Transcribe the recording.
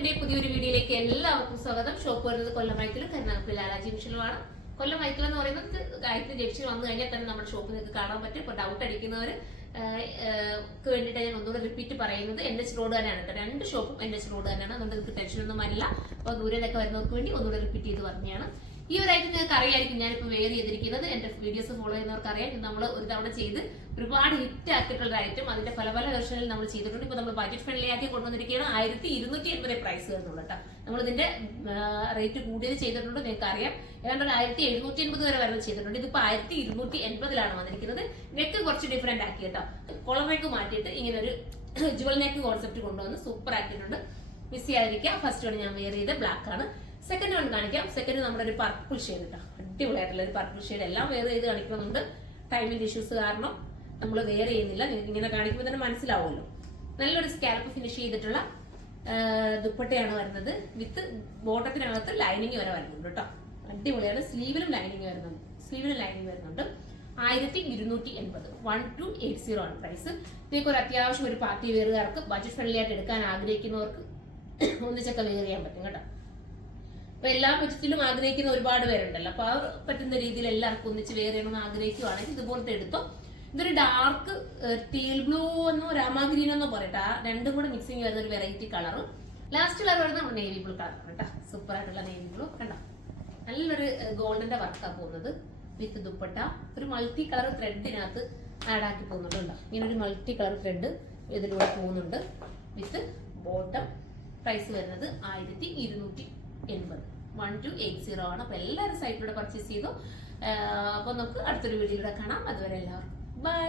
ഷോപ്പിന്റെ പുതിയൊരു വീഡിയോയിലേക്ക് എല്ലാവർക്കും സ്വാഗതം. ഷോപ്പ് വരുന്നത് കൊല്ലം മൈക്കിലും കരുനാഗപ്പള്ളി ലാലാജി ജംഗ്ഷനിലുമാണ്. കൊല്ലം മൈക്കിൽ എന്ന് പറയുന്നത് ഗായത്രി ജംഗ്ഷൻ വന്നു കഴിഞ്ഞാൽ തന്നെ നമ്മുടെ ഷോപ്പ് നിങ്ങൾക്ക് കാണാൻ പറ്റും. ഇപ്പോൾ ഡൗട്ട് അടിക്കുന്നവർ വേണ്ടിയിട്ട് ഞാൻ ഒന്നുകൂടെ റിപ്പീറ്റ് പറയുന്നത് NH റോഡ് തന്നെയാണ് കേട്ടോ. രണ്ട് ഷോപ്പും NH റോഡ് തന്നെയാണ്. അതുകൊണ്ട് നിങ്ങൾക്ക് ടെൻഷനൊന്നും വരില്ല. അപ്പോൾ ദൂരെ നിന്നൊക്കെ വരുന്നവർക്ക് വേണ്ടി ഒന്നുകൂടെ റിപ്പീറ്റ് ചെയ്ത് പറഞ്ഞതാണ്. ഈ ഒരു ഐറ്റം നിങ്ങൾക്ക് അറിയായിരിക്കും, ഞാനിപ്പോൾ വെയർ ചെയ്തിരിക്കുന്നത്. എന്റെ വീഡിയോസ് ഫോളോ ചെയ്യുന്നവർക്ക് അറിയാം. നമ്മൾ ഒരു തവണ ചെയ്ത് ഒരുപാട് ഹിറ്റ് ആക്കിയിട്ടുള്ള ഐറ്റം. അതിന്റെ പല പല വെർഷനിൽ നമ്മൾ ചെയ്തിട്ടുണ്ട്. ഇപ്പൊ നമ്മൾ ബഡ്ജറ്റ് ഫ്രണ്ട്ലി ആക്കി കൊണ്ടുവന്നിരിക്കുകയാണ്. 1280 പ്രൈസ് വരുന്നുള്ളൂ കേട്ടോ. നമ്മൾ ഇതിന്റെ റേറ്റ് കൂടിയത് ചെയ്തിട്ടുണ്ട്, നിങ്ങൾക്ക് അറിയാം. ഏതാണ്ട് 1780 വരെ വരുന്നത് ചെയ്തിട്ടുണ്ട്. ഇതിപ്പോ 1280 വന്നിരിക്കുന്നത്. നെക്ക് കുറച്ച് ഡിഫറെന്റ് ആക്കി കേട്ടോ. കോളർ നെക്ക് മാറ്റിയിട്ട് ഇങ്ങനെ ഒരു ജുവൽ നെക്ക് കോൺസെപ്റ്റ് കൊണ്ടുവന്ന് സൂപ്പർ ആക്കിയിട്ടുണ്ട്. മിസ് ചെയ്യാതിരിക്കുക. ഫസ്റ്റ് വൺ ഞാൻ വെയർ ചെയ്ത് ബ്ലാക്ക് ആണ്. സെക്കൻഡ് വൺ കാണിക്കാം. സെക്കൻഡ് നമ്മുടെ ഒരു പർപ്പിൾ ഷെയ്ഡ് കേട്ടോ. അടിപൊളിയായിട്ടുള്ള ഒരു പർപ്പിൾ ഷെയ്ഡ്. എല്ലാം വെയർ ചെയ്ത് കാണിക്കുന്നുണ്ട്. ടൈമിന്റെ ഇഷ്യൂസ് കാരണം നമ്മൾ വെയർ ചെയ്യുന്നില്ല. നിങ്ങൾക്ക് ഇങ്ങനെ കാണിക്കുമ്പോൾ തന്നെ മനസ്സിലാവുമല്ലോ. നല്ലൊരു സ്കാൽപ്പ് ഫിനിഷ് ചെയ്തിട്ടുള്ള ദുപ്പട്ടയാണ് വരുന്നത്. വിത്ത് ബോട്ടത്തിനകത്ത് ലൈനിങ് വരെ വരുന്നുണ്ട് കേട്ടോ. അടിപൊളിയാണ്. സ്ലീവിലും ലൈനിങ് വരുന്നുണ്ട്. 1280 1280 ആണ് പ്രൈസ്. നിങ്ങൾക്ക് ഒരു അത്യാവശ്യം ഒരു പാർട്ടി വെയറുകാർക്ക് ബഡ്ജറ്റ് ഫ്രണ്ട്ലി ആയിട്ട് എടുക്കാൻ ആഗ്രഹിക്കുന്നവർക്ക് ഒന്നിച്ചൊക്കെ വെയർ ചെയ്യാൻ പറ്റും കേട്ടോ. അപ്പൊ എല്ലാ ബഡ്ജറ്റിലും ആഗ്രഹിക്കുന്ന ഒരുപാട് പേരുണ്ടല്ലോ. അപ്പൊ ആ പറ്റുന്ന രീതിയിൽ എല്ലാവർക്കും ഒന്നിച്ച് വെയർ ചെയ്യണമെന്ന് ആഗ്രഹിക്കുവാണെങ്കിൽ ഇതുപോലത്തെ എടുത്തോ. ഇതൊരു ഡാർക്ക് ടീൽ ബ്ലൂ എന്നോ രാമാ ഗ്രീൻ എന്നോ പറയട്ടെ. ആ രണ്ടും കൂടെ മിക്സിങ് വരുന്ന ഒരു വെറൈറ്റി കളറും. ലാസ്റ്റ് കളർ വരുന്നത് നമ്മുടെ നേവി ബ്ലൂ കളർ കേട്ടോ. സൂപ്പർ ആയിട്ടുള്ള നേവി ബ്ലൂ കണ്ടോ. നല്ലൊരു ഗോൾഡന്റെ വർക്കാണ് പോകുന്നത്. വിത്ത് ദുപ്പട്ട ഒരു മൾട്ടി കളർ ത്രെഡിനകത്ത് ആഡ് ആക്കി പോകുന്നുണ്ട് കേട്ടോ. ഇങ്ങനെ ഒരു മൾട്ടി കളർ ത്രെഡ് ഇതിലൂടെ പോകുന്നുണ്ട്. വിത്ത് ബോട്ടം. പ്രൈസ് വരുന്നത് 1280 1280 ആണ്. അപ്പൊ എല്ലാവരും സൈറ്റിലൂടെ പർച്ചേസ് ചെയ്തു. അപ്പൊ നമുക്ക് അടുത്തൊരു വീഡിയോയിലൂടെ കാണാം. അതുവരെ എല്ലാവർക്കും ബൈ.